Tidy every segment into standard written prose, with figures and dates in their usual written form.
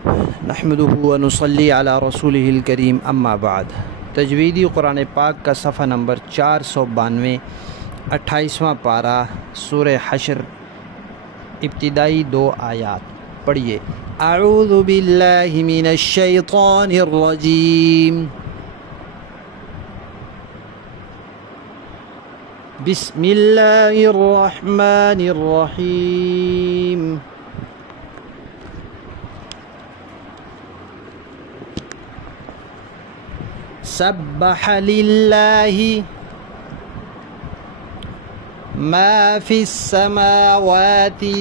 नहमदुहु व नुसल्ली अला रसूलिहिल करीम अम्मा बाद। तजवीदी कुरान पाक का सफ़ा नंबर 492, 28वां पारा, सूरह हश्र, इब्तिदाई 2 आयात पढ़िए। अऊज़ु बिल्लाहि मिनश शैतानिर रजीम, बिस्मिल्लाहिर रहमानिर रहीम। सब्बह लिल्लाहि मा फिस समावाति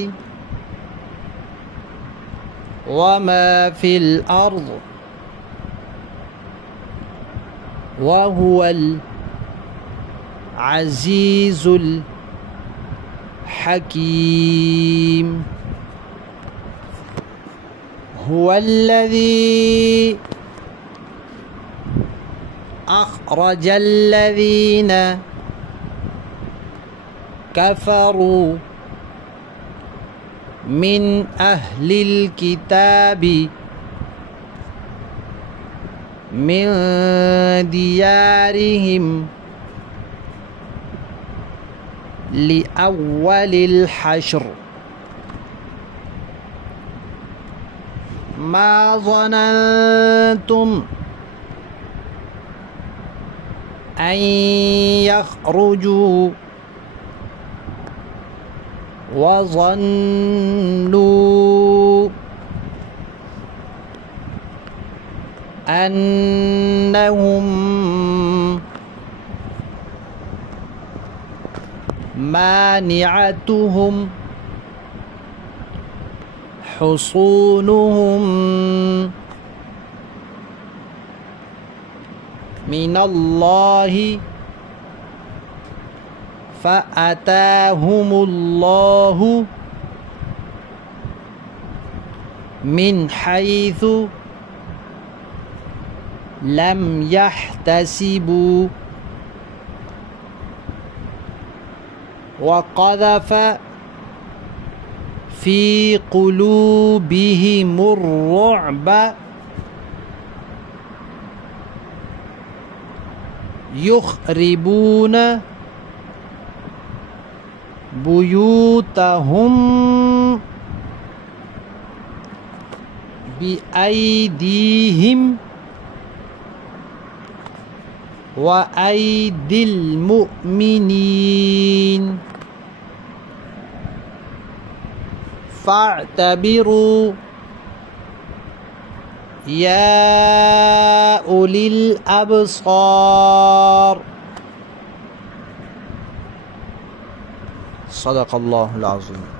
व मा फिल अर्द व हुवल अज़ीज़ुल हकीम। हुवल्लज़ी अख़रजल्लज़ीन कफ़रू मिन अहलिल किताबि मिन दियारिहिम लिअव्वलिल हश्र मा ज़ननतुम अन यख़रुजू व ज़न्नू अन्नहुम मानिअतुहुम हुसूनुहुम मिनल्लाहि फ़अताहुमुल्लाहु मिन हैथु लम यहतसिबू वक़ज़फ़ फ़ी क़ुलूबिहिमुर्रुअब युख़रिबून बुयूतहुम बिअयदीहिम व अयदिल मुअमिनीन फ़अतबिरू या उलिल अब्सार। सदक़ल्लाहुल अज़ीम।